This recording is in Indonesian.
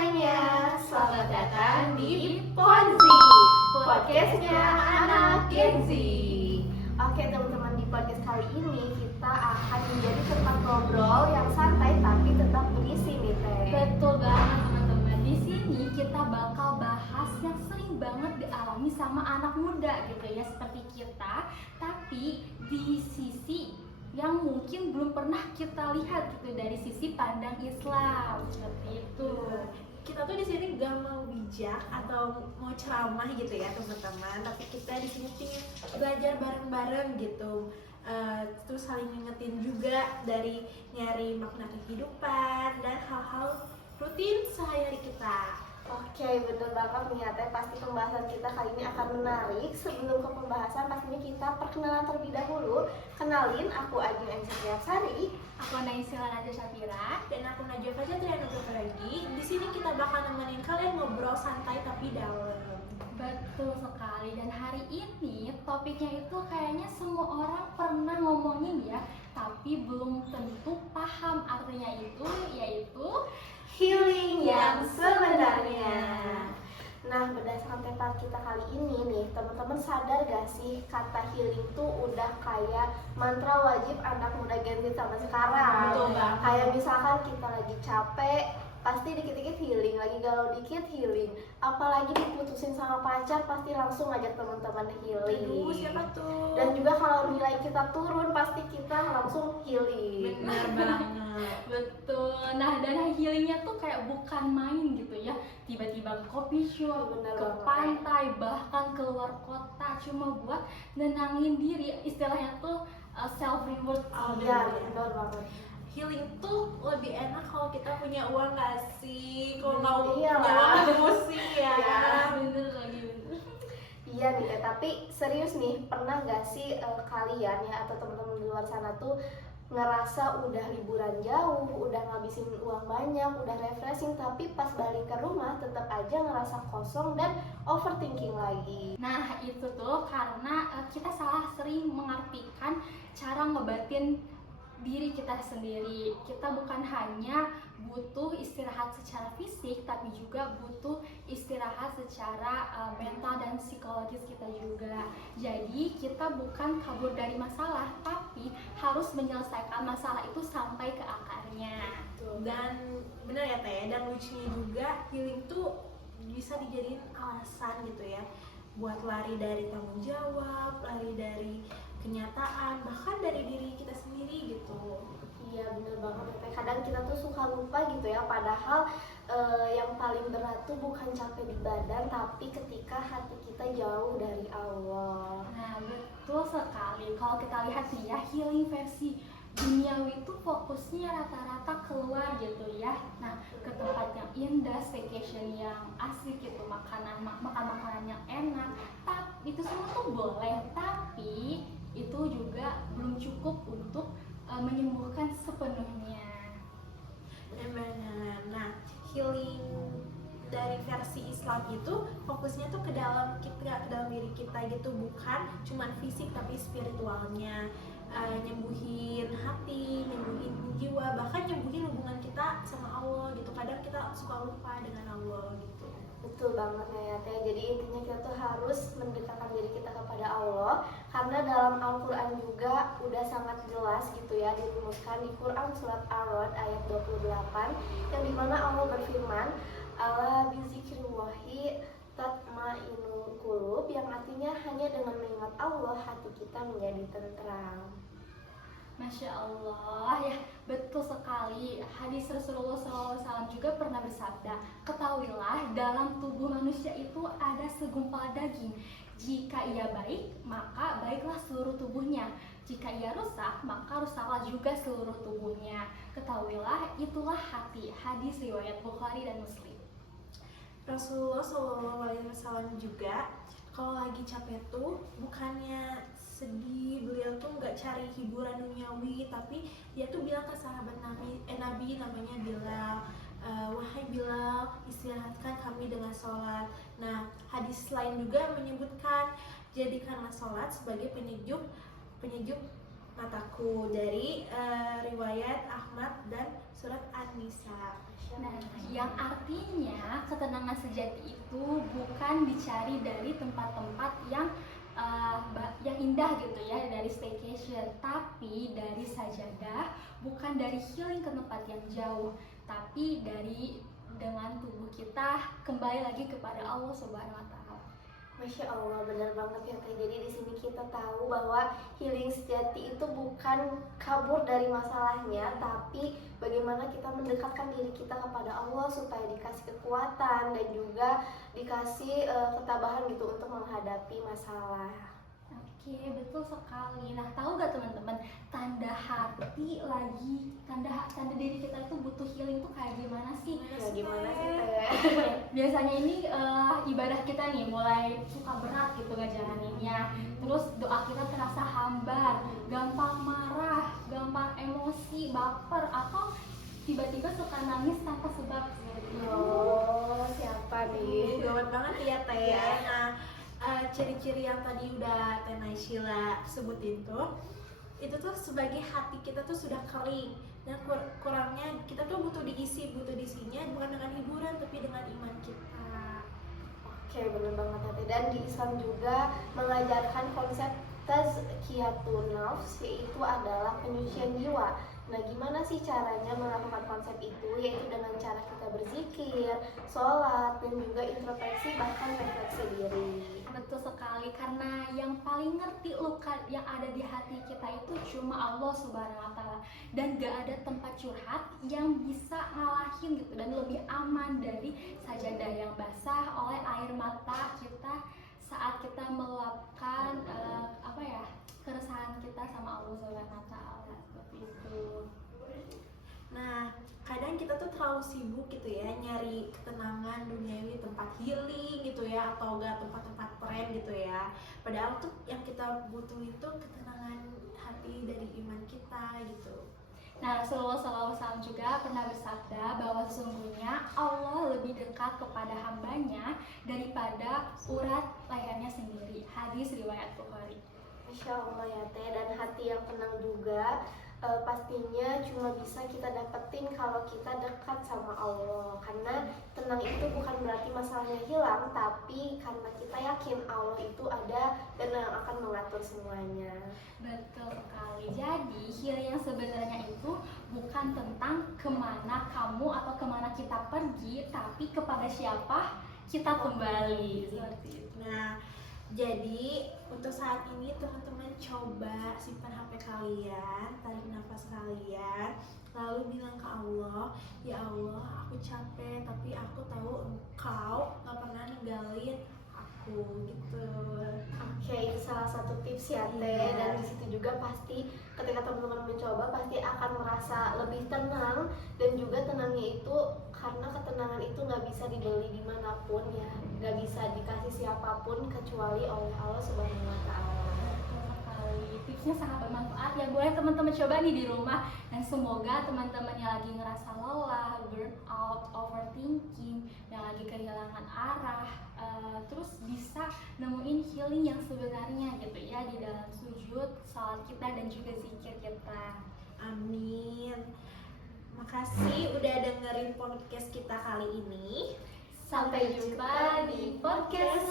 semuanya, selamat datang di Ponzi, podcastnya anak Gen Z. Oke teman-teman, di podcast kali ini kita akan menjadi tempat ngobrol yang santai tapi tetap berisi nih Teh. Betul banget teman-teman. Di sini kita bakal bahas yang sering banget dialami sama anak muda gitu ya, seperti kita, tapi di sisi yang mungkin belum pernah kita lihat gitu dari sisi pandang Islam seperti itu. Kita tuh di sini gak mau bijak atau mau ceramah gitu ya teman-teman, tapi kita di sini ingin belajar bareng-bareng gitu. Terus saling ngingetin juga dari nyari makna kehidupan dan hal-hal rutin sehari-hari kita. Oke, bener banget nih ya Teh, pasti pembahasan kita kali ini akan menarik. Sebelum ke pembahasan, pastinya kita perkenalan terlebih dahulu. Kenalin, aku Ajeng Sari. Aku Naisila Najwa Syafira. Dan aku Najwa Fajar Triana lagi. Di sini kita bakal nemenin kalian ngobrol santai tapi dalam. Betul sekali, dan hari ini topiknya itu kayaknya semua orang pernah ngomongin ya, tapi belum tentu paham artinya itu, yaitu Healing yang sebenarnya. Nah, berdasarkan tema kita kali ini nih, teman-teman sadar gak sih kata healing tuh udah kayak mantra wajib anak muda Gen Z sama sekarang. Betul banget. Kayak misalkan kita lagi capek, pasti dikit-dikit healing, lagi galau dikit healing. Apalagi diputusin sama pacar, pasti langsung ngajak teman-teman healing. Aduh, siapa tuh? Dan juga kalau nilai kita turun, pasti kita langsung healing. Bener banget. betul. Nah, dan healingnya tuh kayak bukan main gitu ya, tiba-tiba ke coffee shop, Bener ke banget. pantai, bahkan keluar kota cuma buat nenangin diri. Istilahnya tuh self reward. Iya, benar banget. Healing tuh lebih enak kalau kita punya uang gak sih? Kalau nggak Iya punya lah. uang pusing ya. Iya. Bener lagi, bener. Iya nih Teh, tapi serius nih, pernah gak sih kalian ya atau teman-teman di luar sana tuh ngerasa udah liburan jauh, udah ngabisin uang banyak, udah refreshing, tapi pas balik ke rumah tetap aja ngerasa kosong dan overthinking lagi. Nah, itu tuh karena kita salah sering mengartikan cara ngebatin diri kita sendiri. Kita bukan hanya butuh istirahat secara fisik, tapi juga butuh istirahat secara mental dan psikologis kita juga. Jadi kita bukan kabur dari masalah, tapi harus menyelesaikan masalah itu sampai ke akarnya. Dan bener ya Teh, dan lucunya juga healing tuh bisa dijadiin alasan gitu ya, buat lari dari tanggung jawab, lari dari kenyataan, bahkan dari diri kita sendiri gitu. Iya bener banget Teh. Kadang kita tuh suka lupa gitu ya, padahal yang paling berat tuh bukan capek di badan, tapi ketika hati kita jauh dari Allah. Nah, betul sekali. Kalau kita lihat nih ya, healing versi duniawi itu fokusnya rata-rata keluar gitu ya. Nah, ke tempat yang indah, staycation yang asik gitu, makan makanan yang enak. Tapi itu semua tuh boleh, tapi itu juga belum cukup untuk menyembuhkan sepenuhnya. Benar. Nah, healing dari versi Islam itu fokusnya tuh ke dalam kita, ke dalam diri kita gitu, bukan cuman fisik tapi spiritualnya. Nyembuhin hati, nyembuhin jiwa, bahkan nyembuhin hubungan kita sama Allah gitu. Kadang kita suka lupa dengan Allah gitu. Betul banget ya Teh. Jadi intinya kita tuh harus mendekatkan diri kita kepada Allah, karena dalam Al-Quran juga udah sangat jelas gitu ya dirumuskan di Quran surat Ar-Ra'd ayat 28, yang dimana Allah berfirman, ala bizikrillahi tatma'innul qulub, yang artinya hanya dengan mengingat Allah hati kita menjadi tentram. Masya Allah, ya betul sekali. Hadis Rasulullah SAW juga pernah bersabda, ketahuilah dalam tubuh manusia itu ada segumpal daging. Jika ia baik, maka baiklah seluruh tubuhnya. Jika ia rusak, maka rusaklah juga seluruh tubuhnya. Ketahuilah itulah hati. Hadis riwayat Bukhari dan Muslim. Rasulullah SAW juga kalau lagi capek tuh bukannya sedih, beliau tuh nggak cari hiburan duniawi, tapi dia tuh bilang ke sahabat Nabi namanya Bilal, wahai Bilal, istirahatkan kami dengan sholat. Nah, hadis lain juga menyebutkan, jadikanlah sholat sebagai penyejuk mataku dari riwayat Ahmad dan surat An-Nisa. Nah, yang artinya ketenangan sejati itu bukan dicari dari tempat-tempat yang indah gitu ya, dari staycation, tapi dari sajadah, bukan dari healing ke tempat yang jauh, tapi dari dengan tubuh kita kembali lagi kepada Allah Subhanahu wa Ta'ala. Masya Allah, benar banget ya Teh. Jadi di sini kita tahu bahwa healing sejati itu bukan kabur dari masalahnya, tapi bagaimana kita mendekatkan diri kita kepada Allah supaya dikasih kekuatan dan juga dikasih ketabahan gitu untuk menghadapi masalah. Oke, betul sekali. Nah, tahu gak teman-teman, tanda hati lagi, tanda diri kita itu butuh healing tuh kayak gimana sih? Ya gimana sih Teh? Biasanya ini ibadah kita nih mulai suka berat gitu ngejalaninnya. Terus doa kita terasa hambar, gampang marah, gampang emosi, baper, atau tiba-tiba suka nangis tanpa sebab seperti itu. Oh, siapa nih? Gawat banget ya Teh. Nah, ciri-ciri yang tadi udah Teh Naysila sebutin tuh, itu tuh sebagai hati kita tuh sudah kering dan kurangnya kita tuh butuh diisinya bukan dengan hiburan tapi dengan iman kita. Oke, benar banget Teh. Dan di Islam juga mengajarkan konsep tazkiyatun nafs, yaitu adalah penyucian jiwa. Nah, gimana sih caranya melakukan konsep itu? Yaitu dengan cara kita berzikir, sholat, dan juga introspeksi bahkan refleksi diri. Betul sekali, karena yang paling ngerti luka yang ada di hati kita itu cuma Allah Subhanahu wa Ta'ala, dan gak ada tempat curhat yang bisa ngalahin gitu dan lebih aman dari sajadah yang basah oleh air mata kita saat kita meluapkan keresahan kita sama Allah Subhanahu wa Ta'ala, seperti itu. Nah, kadang kita tuh terlalu sibuk gitu ya nyari ketenangan duniawi, tempat healing gitu ya, atau enggak tempat-tempat tren gitu ya. Padahal tuh yang kita butuh itu ketenangan hati dari iman kita gitu. Nah, Rasulullah SAW juga pernah bersabda bahwa sesungguhnya Allah lebih dekat kepada hambanya daripada urat lehernya sendiri. Hadis riwayat Bukhari. Masya Allah ya Teh. Dan hati yang tenang juga pastinya cuma bisa kita dapetin kalau kita dekat sama Allah. Karena tenang itu bukan berarti masalahnya hilang, tapi karena kita yakin Allah itu ada dan yang akan mengatur semuanya. Betul sekali. Jadi healing yang sebenarnya itu bukan tentang kemana kamu atau kemana kita pergi, tapi kepada siapa kita kembali. Seperti itu. Nah, jadi untuk saat ini teman-teman coba simpan HP kalian, tarik nafas kalian, lalu bilang ke Allah, ya Allah, aku capek tapi aku tahu Engkau gak pernah ninggalin aku gitu. Oke, itu salah satu tips ya Teh. Iya. Dan di situ juga pasti ketika teman-teman mencoba pasti akan merasa lebih tenang, dan juga tenangnya itu karena ketenangan itu nggak bisa dibeli dimanapun ya, nggak bisa dikasih siapapun kecuali oleh Allah Subhanahu wa Ta'ala. Betul sekali. Tipsnya sangat bermanfaat ya, boleh teman-teman coba nih di rumah, dan semoga teman-teman yang lagi ngerasa lelah, burn out, overthinking, yang lagi kehilangan arah, terus bisa nemuin healing yang sebenarnya gitu ya di dalam sujud, salat kita dan juga zikir kita. Amin. Makasih udah dengerin podcast kita kali ini. Sampai jumpa di podcast